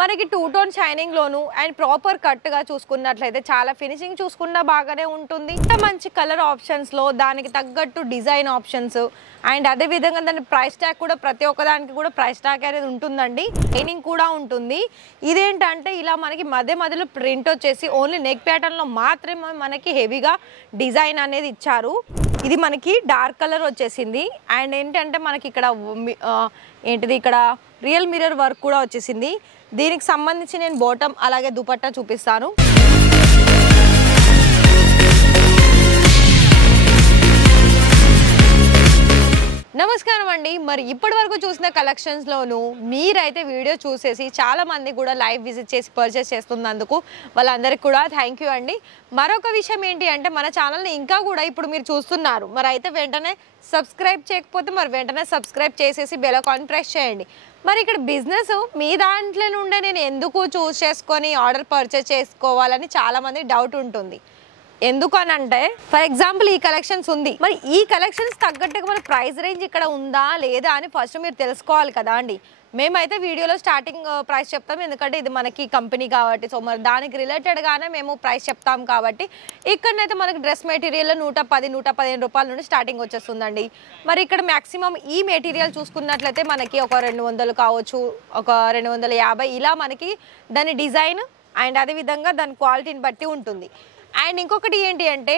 మనకి two tone shining loan and proper cut గా చూసుకున్నట్లయితే చాలా ఫినిషింగ్ చూసుకున్నా బాగానే ఉంటుంది. ఇంత మంచి కలర్ ఆప్షన్స్ లో దానికి తగ్గట్టు డిజైన్ ఆప్షన్స్ అండ్ అదే విధంగా దాని ప్రైస్ ట్యాగ్ కూడా ప్రతి ఒక్కదానికి కూడా ప్రైస్ ట్యాగ్ అనేది ఉంటుందండి. షైనింగ్ కూడా ఉంటుంది. ఇదేంటంటే ఇలా మనకి మధ్యలో ప్రింట్ వచ్చేసి ఓన్లీ నెక్ ప్యాటర్న్ లో మాత్రమే మనకి హెవీగా డిజైన్ అనేది ఇచ్చారు. ఇది మనకి డార్క్ కలర్ వచ్చేసింది అండ్ ఏంటంటే మనకి ఇక్కడ ఇక్కడ రియల్ మిర్రర్ వర్క్ కూడా వచ్చేసింది. దీనికి సంబంధించి నేను బాటమ్ అలాగే దుపట్టా చూపిస్తాను. నమస్కారం అండి. మరి ఇప్పటి వరకు చూసిన కలెక్షన్స్ లోను మీరైతే వీడియో చూసేసి చాలా మంది కూడా లైవ్ విజిట్ చేసి పర్చేస్ చేస్తున్నందుకు వాళ్ళందరికీ కూడా థ్యాంక్ యూ అండి. మరొక విషయం ఏంటి అంటే మన ఛానల్ని ఇంకా కూడా ఇప్పుడు మీరు చూస్తున్నారు, మరి అయితే వెంటనే సబ్స్క్రైబ్ చేయకపోతే మరి వెంటనే సబ్స్క్రైబ్ చేసేసి బెల్ ఐకాన్ ప్రెస్ చేయండి. మరి ఇక్కడ బిజినెస్ మీ దాంట్లో నుండే నేను ఎందుకు చూస్ చేసుకొని ఆర్డర్ పర్చేస్ చేసుకోవాలని చాలా మంది డౌట్ ఉంటుంది. ఎందుకు అని అంటే ఫర్ ఎగ్జాంపుల్ ఈ కలెక్షన్స్ ఉంది, మరి ఈ కలెక్షన్స్ తగ్గట్టుగా మన ప్రైస్ రేంజ్ ఇక్కడ ఉందా లేదా అని ఫస్ట్ మీరు తెలుసుకోవాలి కదా అండి. మేమైతే వీడియోలో స్టార్టింగ్ ప్రైస్ చెప్తాం, ఎందుకంటే ఇది మనకి కంపెనీ కాబట్టి. సో మరి దానికి రిలేటెడ్గానే మేము ప్రైస్ చెప్తాం కాబట్టి ఇక్కడనైతే మనకి డ్రెస్ మెటీరియల్ 110-115 రూపాయల నుండి స్టార్టింగ్ వచ్చేస్తుందండి. మరి ఇక్కడ మ్యాక్సిమం ఈ మెటీరియల్ చూసుకున్నట్లయితే మనకి ఒక 200 కావచ్చు, ఒక 250 ఇలా మనకి దాని డిజైన్ అండ్ అదేవిధంగా దాని క్వాలిటీని బట్టి ఉంటుంది. అండ్ ఇంకొకటి ఏంటి అంటే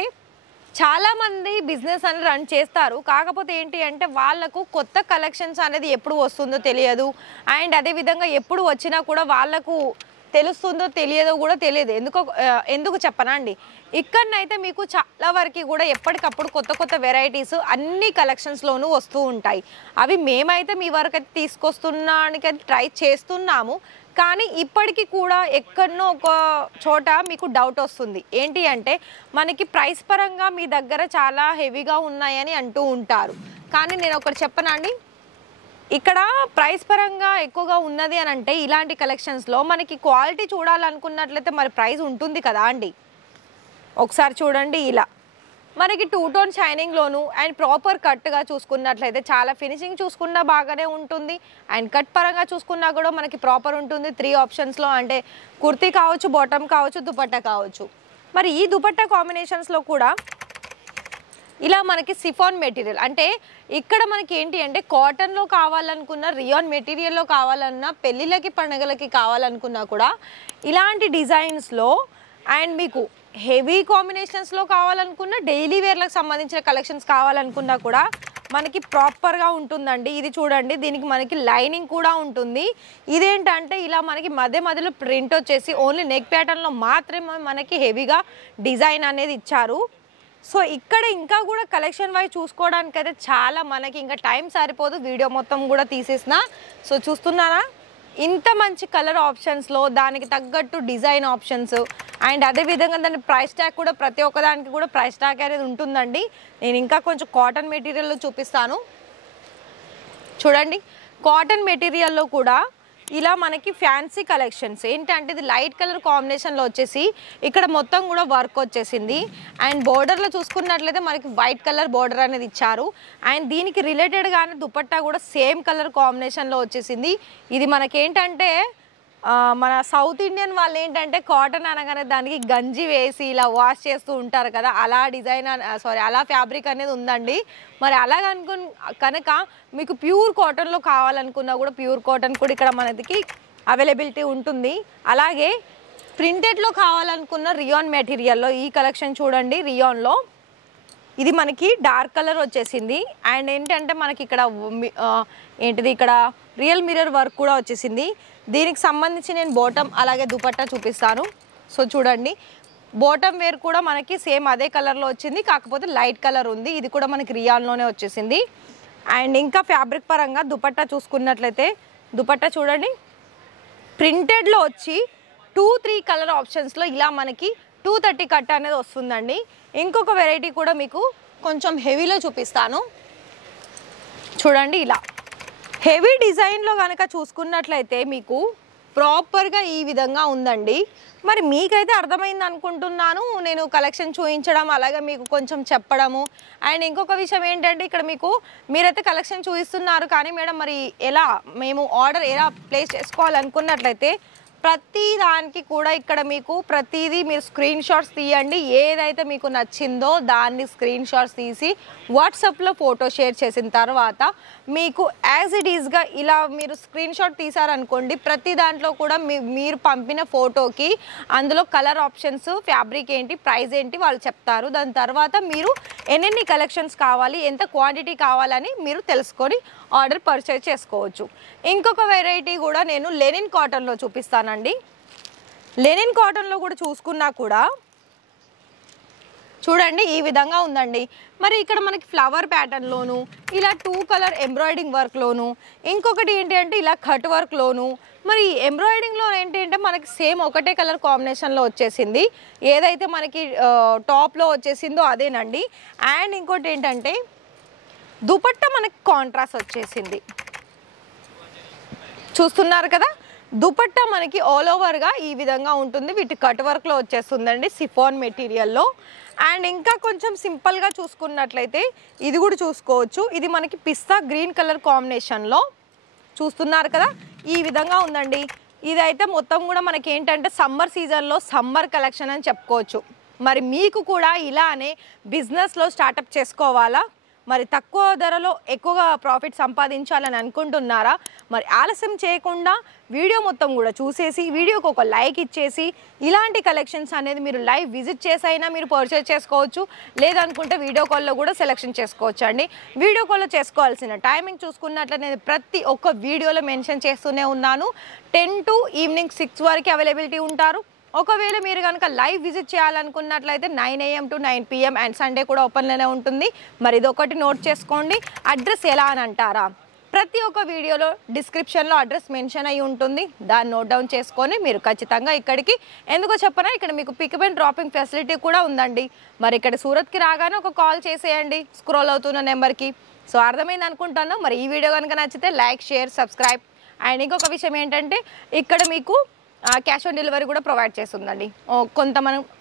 చాలామంది బిజినెస్ అని రన్ చేస్తారు, కాకపోతే ఏంటి అంటే వాళ్ళకు కొత్త కలెక్షన్స్ అనేది ఎప్పుడు వస్తుందో తెలియదు. అండ్ అదేవిధంగా ఎప్పుడు వచ్చినా కూడా వాళ్ళకు తెలుస్తుందో తెలియదో కూడా తెలియదు. ఎందుకు చెప్పనా అండి, ఇక్కడనైతే మీకు చాలా వరకు కూడా ఎప్పటికప్పుడు కొత్త వెరైటీస్ అన్ని కలెక్షన్స్లోనూ వస్తూ ఉంటాయి. అవి మేమైతే మీ వరకు అయితే తీసుకొస్తున్నానికి ట్రై చేస్తున్నాము. కానీ ఇప్పటికీ కూడా ఎక్కడనో ఒక చోట మీకు డౌట్ వస్తుంది. ఏంటి అంటే మనకి ప్రైస్ పరంగా మీ దగ్గర చాలా హెవీగా ఉన్నాయని అంటూ ఉంటారు. కానీ నేను ఒకటి చెప్పనా అండి, ఇక్కడ ప్రైస్ పరంగా ఎక్కువగా ఉన్నది అని అంటే ఇలాంటి కలెక్షన్స్లో మనకి క్వాలిటీ చూడాలనుకున్నట్లయితే మరి ప్రైస్ ఉంటుంది కదా అండి. ఒకసారి చూడండి, ఇలా మనకి two tone shining loan and proper cut గా చూసుకున్నట్లయితే చాలా ఫినిషింగ్ చూసుకున్నా బాగానే ఉంటుంది. అండ్ కట్ పరంగా చూసుకున్నా కూడా మనకి ప్రాపర్ ఉంటుంది. 3 ఆప్షన్స్ లో అంటే కుర్తీ కావచ్చు, బాటమ్ కావచ్చు, దుపట్టా కావచ్చు. మరి ఈ దుపట్టా కాంబినేషన్స్ లో కూడా ఇలా మనకి సిఫాన్ మెటీరియల్, అంటే ఇక్కడ మనకి ఏంటి అంటే కాటన్లో కావాలనుకున్న, రియాన్ మెటీరియల్లో కావాలన్నా, పెళ్ళిళ్ళకి పండుగలకి కావాలనుకున్నా కూడా ఇలాంటి డిజైన్స్లో అండ్ మీకు హెవీ కాంబినేషన్స్లో కావాలనుకున్న, డైలీ వేర్లకు సంబంధించిన కలెక్షన్స్ కావాలనుకున్నా కూడా మనకి ప్రాపర్గా ఉంటుందండి. ఇది చూడండి, దీనికి మనకి లైనింగ్ కూడా ఉంటుంది. ఇదేంటంటే ఇలా మనకి మధ్యలో ప్రింట్ వచ్చేసి ఓన్లీ నెక్ ప్యాటర్న్లో మాత్రమే మనకి హెవీగా డిజైన్ అనేది ఇచ్చారు. సో ఇక్కడ ఇంకా కూడా కలెక్షన్ వైజ్ చూసుకోవడానికి అయితే చాలా మనకి ఇంకా టైం సరిపోదు, వీడియో మొత్తం కూడా తీసేసిన. సో చూస్తున్నారా, ఇంత మంచి కలర్ ఆప్షన్స్లో దానికి తగ్గట్టు డిజైన్ ఆప్షన్స్ అండ్ అదేవిధంగా దాని ప్రైస్ ట్యాగ్ కూడా ప్రతి ఒక్కదానికి కూడా ప్రైస్ ట్యాగ్ అనేది ఉంటుందండి. నేను ఇంకా కొంచెం కాటన్ మెటీరియల్లో చూపిస్తాను. చూడండి, కాటన్ మెటీరియల్లో కూడా ఇలా మనకి ఫ్యాన్సీ కలెక్షన్స్ ఏంటంటే ఇది లైట్ కలర్ కాంబినేషన్లో వచ్చేసి ఇక్కడ మొత్తం కూడా వర్క్ వచ్చేసింది. అండ్ బోర్డర్లో చూసుకున్నట్లయితే మనకి వైట్ కలర్ బోర్డర్ అనేది ఇచ్చారు. అండ్ దీనికి రిలేటెడ్గానే దుపట్టా కూడా సేమ్ కలర్ కాంబినేషన్లో వచ్చేసింది. ఇది మనకేంటంటే మన సౌత్ ఇండియన్ వాళ్ళు ఏంటంటే కాటన్ అనగానే దానికి గంజి వేసి ఇలా వాష్ చేస్తూ ఉంటారు కదా, అలా డిజైన్ అలా ఫ్యాబ్రిక్ అనేది ఉందండి. మరి అలాగ కనుక మీకు ప్యూర్ కాటన్లో కావాలనుకున్నా కూడా ప్యూర్ కాటన్ కూడా ఇక్కడ మనకి అవైలబిలిటీ ఉంటుంది. అలాగే ప్రింటెడ్లో కావాలనుకున్న రియాన్ మెటీరియల్లో ఈ కలెక్షన్ చూడండి, రియాన్లో ఇది మనకి డార్క్ కలర్ వచ్చేసింది. అండ్ ఏంటంటే మనకి ఇక్కడ ఇక్కడ రియల్ మిర్రర్ వర్క్ కూడా వచ్చేసింది. దీనికి సంబంధించి నేను బాటమ్ అలాగే దుపట్టా చూపిస్తాను. సో చూడండి, బాటమ్ వేర్ కూడా మనకి సేమ్ అదే కలర్లో వచ్చింది, కాకపోతే లైట్ కలర్ ఉంది. ఇది కూడా మనకి రియాన్లోనే వచ్చేసింది. అండ్ ఇంకా ఫ్యాబ్రిక్ పరంగా దుపట్టా చూసుకున్నట్లయితే దుపట్టా చూడండి, ప్రింటెడ్లో వచ్చి 2-3 కలర్ ఆప్షన్స్లో ఇలా మనకి 230 కట్ అనేది వస్తుందండి. ఇంకొక వెరైటీ కూడా మీకు కొంచెం హెవీలో చూపిస్తాను. చూడండి, ఇలా హెవీ డిజైన్లో కనుక చూసుకున్నట్లయితే మీకు ప్రాపర్గా ఈ విధంగా ఉందండి. మరి మీకైతే అర్థమైంది అనుకుంటున్నాను నేను కలెక్షన్ చూపించడం అలాగే మీకు కొంచెం చెప్పడము. అండ్ ఇంకొక విషయం ఏంటంటే ఇక్కడ మీకు మీరైతే కలెక్షన్ చూపిస్తున్నారు కానీ మేడం మరి ఎలా మేము ఆర్డర్ ఎలా ప్లేస్ చేసుకోవాలనుకున్నట్లయితే ప్రతి దానికి కూడా ఇక్కడ మీకు ప్రతిదీ మీరు స్క్రీన్ షాట్స్ తీయండి. ఏదైతే మీకు నచ్చిందో దాన్ని స్క్రీన్ షాట్స్ తీసి వాట్సాప్లో ఫోటో షేర్ చేసిన తర్వాత మీకు యాజ్ ఇట్ ఈస్గా ఇలా మీరు స్క్రీన్ షాట్ తీసారనుకోండి, ప్రతి దాంట్లో కూడా మీరు పంపిన ఫోటోకి అందులో కలర్ ఆప్షన్స్, ఫ్యాబ్రిక్ ఏంటి, ప్రైస్ ఏంటి వాళ్ళు చెప్తారు. దాని తర్వాత మీరు ఎన్నెన్ని కలెక్షన్స్ కావాలి, ఎంత క్వాంటిటీ కావాలని మీరు తెలుసుకొని ఆర్డర్ పర్చేజ్ చేసుకోవచ్చు. ఇంకొక వెరైటీ కూడా నేను లెనిన్ కాటన్లో చూపిస్తానండి. లెనిన్ కాటన్లో కూడా చూసుకున్నా కూడా చూడండి ఈ విధంగా ఉందండి. మరి ఇక్కడ మనకి ఫ్లవర్ ప్యాటర్న్లోను, ఇలా 2 కలర్ ఎంబ్రాయిడింగ్ వర్క్లోను, ఇంకొకటి ఏంటి అంటే ఇలా కట్ వర్క్లోను. మరి ఎంబ్రాయిడింగ్లో ఏంటి అంటే మనకి సేమ్ ఒకటే కలర్ కాంబినేషన్లో వచ్చేసింది. ఏదైతే మనకి టాప్లో వచ్చేసిందో అదేనండి. అండ్ ఇంకోటి ఏంటంటే దుపట్టా మనకి కాంట్రాస్ట్ వచ్చేసింది, చూస్తున్నారు కదా. దుపట్టా మనకి ఆల్ ఓవర్గా ఈ విధంగా ఉంటుంది. వీటి కట్ వర్క్లో వచ్చేస్తుందండి, సిఫాన్ మెటీరియల్లో. అండ్ ఇంకా కొంచెం సింపుల్గా చూసుకున్నట్లయితే ఇది కూడా చూసుకోవచ్చు. ఇది మనకి పిస్తా గ్రీన్ కలర్ కాంబినేషన్లో చూస్తున్నారు కదా, ఈ విధంగా ఉందండి. ఇదైతే మొత్తం కూడా మనకి ఏంటంటే సమ్మర్ సీజన్లో సమ్మర్ కలెక్షన్ అని చెప్పుకోవచ్చు. మరి మీకు కూడా ఇలానే బిజినెస్లో స్టార్టప్ చేసుకోవాలా, మరి తక్కువ ధరలో ఎక్కువగా ప్రాఫిట్ సంపాదించాలని అనుకుంటున్నారా? మరి ఆలస్యం చేయకుండా వీడియో మొత్తం కూడా చూసేసి వీడియోకి ఒక లైక్ ఇచ్చేసి ఇలాంటి కలెక్షన్స్ అనేది మీరు లైవ్ విజిట్ చేసైనా మీరు పర్చేజ్ చేసుకోవచ్చు. లేదనుకుంటే వీడియో కాల్లో కూడా సెలెక్షన్ చేసుకోవచ్చు అండి. వీడియో కాల్లో చేసుకోవాల్సిన టైమింగ్ చూసుకున్నట్లయితే ప్రతి ఒక్క వీడియోలో మెన్షన్ చేస్తూనే ఉన్నాను. 10 to ఈవినింగ్ 6 వరకు అవైలబిలిటీ ఉంటారు. ఒకవేళ మీరు కనుక లైవ్ విజిట్ చేయాలనుకున్నట్లయితే 9 AM to 9 PM and Sunday కూడా ఓపెన్లోనే ఉంటుంది. మరి ఇది ఒకటి నోట్ చేసుకోండి. అడ్రస్ ఎలా అని అంటారా, ప్రతి ఒక్క వీడియోలో డిస్క్రిప్షన్లో అడ్రస్ మెన్షన్ అయ్యి ఉంటుంది. దాన్ని నోట్ డౌన్ చేసుకొని మీరు ఖచ్చితంగా ఇక్కడికి, ఎందుకో చెప్పనా, ఇక్కడ మీకు పికప్ అండ్ డ్రాపింగ్ ఫెసిలిటీ కూడా ఉందండి. మరి ఇక్కడ సూరత్కి రాగానే ఒక కాల్ చేసేయండి స్క్రోల్ అవుతున్న నెంబర్కి. సో అర్థమైంది అనుకుంటాను. మరి ఈ వీడియో కనుక నచ్చితే లైక్, షేర్, సబ్స్క్రైబ్. అండ్ ఇంకొక విషయం ఏంటంటే ఇక్కడ మీకు క్యాష్ ఆన్ డెలివరీ కూడా ప్రొవైడ్ చేస్తుందండి.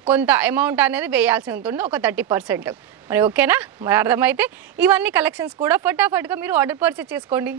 కొంత అమౌంట్ అనేది వేయాల్సి ఉంటుంది, ఒక 30%. మరి ఓకేనా? మరి అర్థమైతే ఇవన్నీ కలెక్షన్స్ కూడా ఫటాఫట్గా మీరు ఆర్డర్ పర్చేస్ చేసుకోండి.